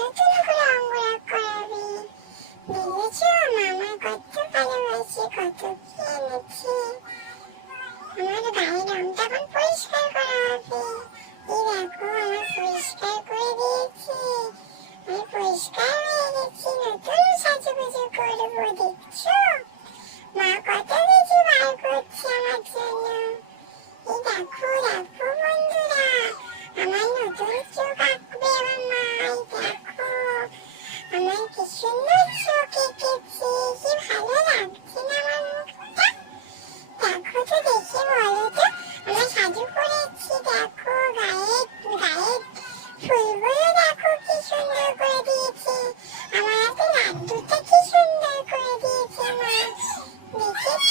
নতুন করে অঙ্গরাগ করাবে। দেখেছো মামা কত ভালোবাসে, কত কি এনেছে। আমার গায়ের রংটা এখন পরিষ্কার করা হবে। এই দেখো আমার পরিষ্কার করে দিয়েছি, আমি পরিষ্কার হয়ে গেছি, নতুন সাজুগুজু করবো। দেখছো মা কত